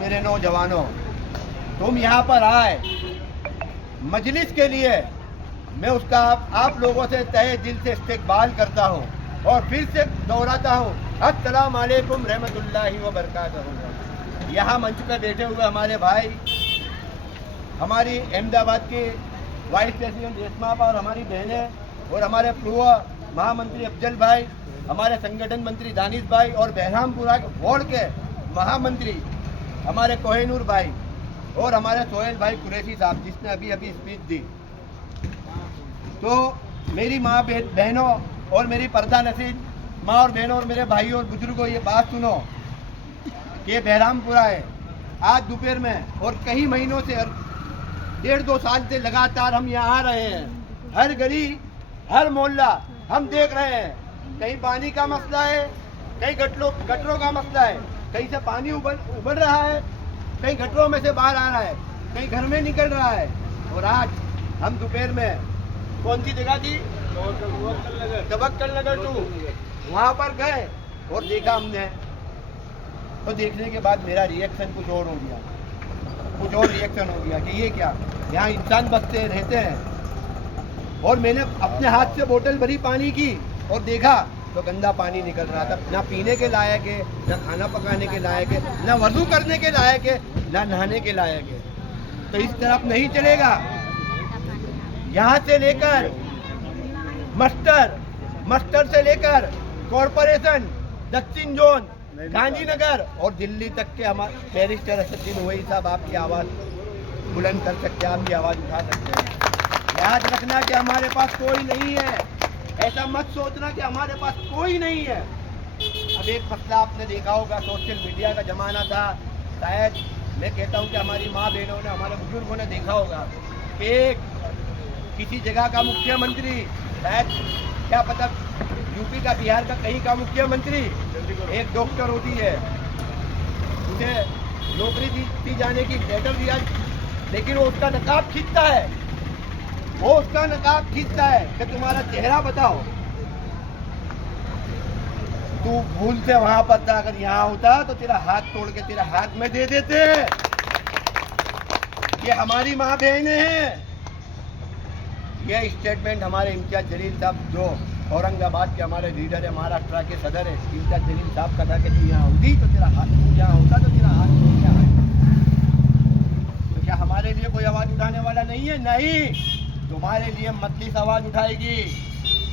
मेरे नौजवानों, तुम यहाँ पर आए मजलिस के लिए, मैं उसका आप लोगों से तहे दिल से इस्तकबाल करता हूँ और फिर से दोहराता हूँ, अस्सलाम वालेकुम रहमतुल्लाहि व बरकातहू। यहाँ मंच पर बैठे हुए हमारे भाई, हमारी अहमदाबाद की वाइस प्रेसिडेंट रेशमा आपा और हमारी बहनें और हमारे पूर्व महामंत्री अफजल भाई, हमारे संगठन मंत्री दानिश भाई और बहरामपुरा वार्ड के महामंत्री हमारे कोहिनूर भाई और हमारे सोहेल भाई कुरैशी साहब जिसने अभी अभी स्पीच दी। तो मेरी माँ बहनों और मेरी पर्दा नसीब माँ और बहनों और मेरे भाइयों और बुजुर्गों, ये बात सुनो कि बहरामपुरा है आज दोपहर में और कई महीनों से 1.5-2 साल से लगातार हम यहाँ आ रहे हैं। हर गली हर मोहल्ला हम देख रहे हैं, कहीं पानी का मसला है, कहीं गटरों का मसला है, कहीं से पानी उबल रहा है, कहीं गटरों में से बाहर आ रहा है, कहीं घर में निकल रहा है। और आज हम दोपहर में कौन सी जगह थी, तवक्कल नगर 2, वहाँ पर गए और देखा हमने। तो देखने के बाद मेरा रिएक्शन कुछ और हो गया, कुछ और रिएक्शन हो गया कि ये क्या, यहाँ इंसान बसते रहते हैं। और मैंने अपने हाथ से बोतल भरी पानी की और देखा तो गंदा पानी निकल रहा था, ना पीने के लायक है, ना खाना पकाने के लायक है, ना वजू करने के लायक है, ना नहाने के लायक है। तो इस तरफ नहीं चलेगा। यहाँ से लेकर मस्टर से लेकर कॉरपोरेशन, दक्षिण जोन, गांधीनगर और दिल्ली तक के हमारे बैरिस्टर असदुद्दीन ओवैसी साहब आपकी आवाज़ बुलंद कर सकते हैं, आपकी आवाज़ उठा सकते हैं। याद रखना कि हमारे पास कोई नहीं है, ऐसा मत सोचना कि हमारे पास कोई नहीं है। अब एक मसला आपने देखा होगा, सोशल मीडिया का ज़माना था, शायद मैं कहता हूँ कि हमारी माँ बहनों ने, हमारे बुजुर्गों ने देखा होगा कि किसी जगह का मुख्यमंत्री, शायद क्या पता यूपी का, बिहार का, कहीं का मुख्यमंत्री, एक डॉक्टर होती है, उसे नौकरी दी जाने की लेटर दिया, लेकिन वो उसका नकाब खींचता है, वो उसका नकाब खींचता है कि तुम्हारा चेहरा बताओ। तू भूल से वहां पर था, अगर यहाँ होता तो तेरा हाथ तोड़ के तेरा हाथ में दे देते। ये हमारी माँ बहनें हैं। ये स्टेटमेंट हमारे इम्तियाज जलील साहब, जो औरंगाबाद के हमारे लीडर है, महाराष्ट्र के सदर है, इम्तियाज जलील साहब का था कि तू यहाँ होती तो तेरा हाथ, तू यहाँ होता तो तेरा हाथ तोड़ के आए। तो क्या हमारे लिए कोई आवाज़ उठाने वाला नहीं है? नहीं। तुम्हारे लिए मजलिस आवाज़ उठाएगी,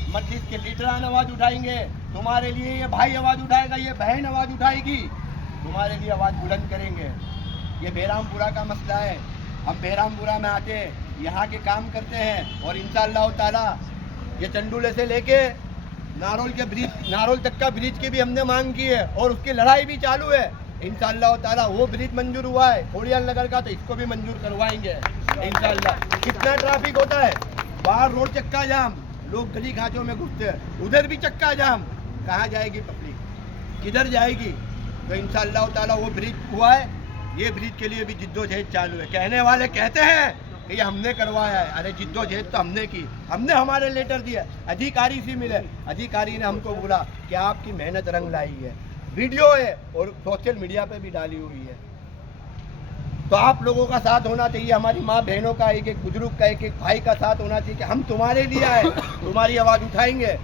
मजलिस के लीडरान आवाज़ उठाएंगे, तुम्हारे लिए ये भाई आवाज़ उठाएगा, ये बहन आवाज़ उठाएगी, तुम्हारे लिए आवाज़ बुलंद करेंगे। ये बहरामपुरा का मसला है। हम बहरामपुरा में आते यहाँ के काम करते हैं और इंशाअल्लाह ताला ये चंडूले से लेके नारोल तक का ब्रिज की भी हमने मांग की है और उसकी लड़ाई भी चालू है। इंशाअल्लाह ताला वो ब्रिज मंजूर हुआ है खोड़ियाल नगर का, तो इसको भी मंजूर करवाएंगे इंशाअल्लाह। कितना ट्रैफिक होता है, बाहर रोड चक्का जाम, लोग गली घाटों में घुसते हैं, उधर भी चक्का जाम, कहाँ जाएगी पब्लिक, किधर जाएगी? तो इंशाअल्लाह ताला वो ब्रिज हुआ है, ये ब्रिज के लिए भी जिद्दोजहद चालू है। कहने वाले कहते हैं कि ये हमने करवाया है, अरे जिद्दोजहद तो हमने की, हमने हमारे लेटर दिए, अधिकारी से मिले, अधिकारी ने हमको बोला कि आपकी मेहनत रंग लाई है, वीडियो है और सोशल मीडिया पे भी डाली हुई है। तो आप लोगों का साथ होना चाहिए, हमारी माँ बहनों का, एक एक बुजुर्ग का, एक एक भाई का साथ होना चाहिए कि हम तुम्हारे लिए आए, तुम्हारी आवाज़ उठाएंगे,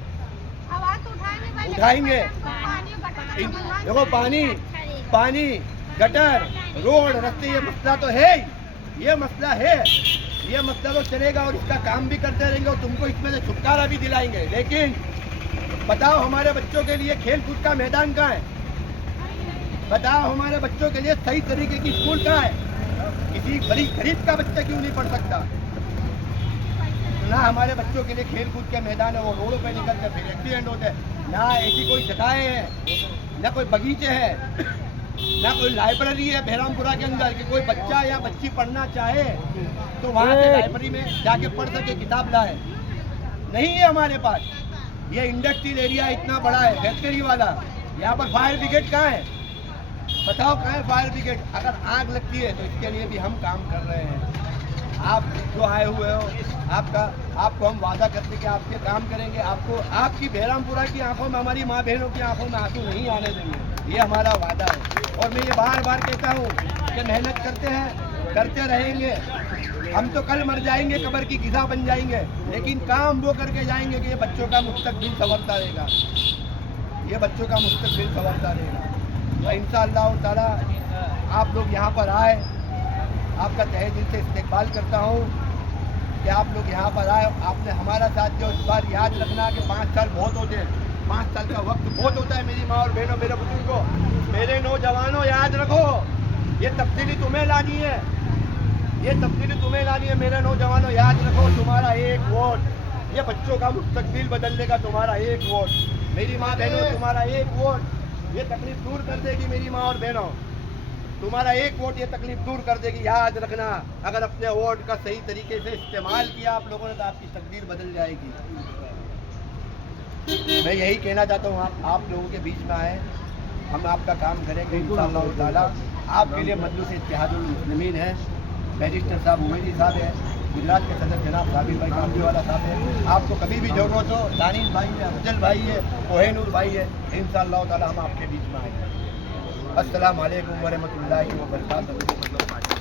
उठाएंगे। देखो पानी गटर रोड रास्ते, ये मसला तो है, ये मसला है, ये मसला तो चलेगा और इसका काम भी करते रहेंगे और तुमको इसमें से छुटकारा भी दिलाएंगे। लेकिन बताओ हमारे बच्चों के लिए खेल कूद का मैदान कहाँ है? बताओ हमारे बच्चों के लिए सही तरीके की स्कूल कहाँ है? किसी गरीब का बच्चा क्यों नहीं पढ़ सकता? ना हमारे बच्चों के लिए खेल कूद के मैदान है, वो रोडों पे निकलते फिर एक्सीडेंट होते हैं। ना ऐसी कोई जगहें हैं, ना कोई बगीचे हैं, ना कोई लाइब्रेरी है बहरामपुरा के अंदर कि कोई बच्चा या बच्ची पढ़ना चाहे तो वहाँ से लाइब्रेरी में जाके पढ़ सके, किताब लाए। नहीं है हमारे पास। ये इंडस्ट्रियल एरिया इतना बड़ा है, फैक्ट्री वाला, यहाँ पर फायर ब्रिगेड कहाँ है? बताओ कहाँ है फायर ब्रिगेड? अगर आग लगती है तो इसके लिए भी हम काम कर रहे हैं। आप जो आए हुए हो, आपको हम वादा करते कि आपके काम करेंगे, आपको आपकी बहरामपुरा की आंखों में, हमारी माँ बहनों की आंखों में आंसू नहीं आने देंगे, ये हमारा वादा है। और मैं ये बार बार कहता हूँ कि मेहनत करते हैं, करते रहेंगे। हम तो कल मर जाएंगे, कब्र की ग़िज़ा बन जाएंगे, लेकिन काम वो करके जाएंगे कि ये बच्चों का मुस्तकबिल संवरता रहेगा, ये बच्चों का मुस्तकबिल संवरता रहेगा। तो इंशाअल्लाह ताला आप लोग यहाँ पर आए, आपका तहे दिल से इस्तकबाल करता हूँ कि आप लोग यहाँ पर आए, आपने हमारा साथ जो इस बार याद रखना कि 5 साल बहुत होते हैं, 5 साल का वक्त बहुत होता है। मेरी माँ और बहनों, मेरे बुजुर्गों, मेरे नौजवानों, याद रखो ये तब्दीली तुम्हें लानी है, ये तब्दीली तुम्हें लानी है। मेरे नौजवानों याद रखो, तुम्हारा एक वोट ये बच्चों का मुस्तकबिल बदलने का, तुम्हारा एक वोट। मेरी माँ बहनों, तुम्हारा एक वोट ये तकलीफ दूर कर देगी। मेरी माँ और बहनों, तुम्हारा एक वोट ये तकलीफ दूर कर देगी। याद रखना, अगर अपने वोट का सही तरीके से इस्तेमाल किया आप लोगों ने तो आपकी तकदीर बदल जाएगी। मैं यही कहना चाहता हूँ, आप लोगों के बीच में आए, हम आपका काम करेंगे इंशाअल्लाह ताला। आपके लिए मजलिस इत्तेहादुल मुस्लिमीन है, बैरिस्टर साहब उमैदी साहब है, गुजरात के सदर जनाब साबिर भाई कामजीवाला साहब है। आपको कभी भी जरूरत हो, दानिश भाई है, अफजल भाई है, कोहेनूर भाई है, इंशाअल्लाह ताला हम आपके बीच में आएंगे। अस्सलाम वालेकुम व रहमतुल्लाहि व बरकातहू।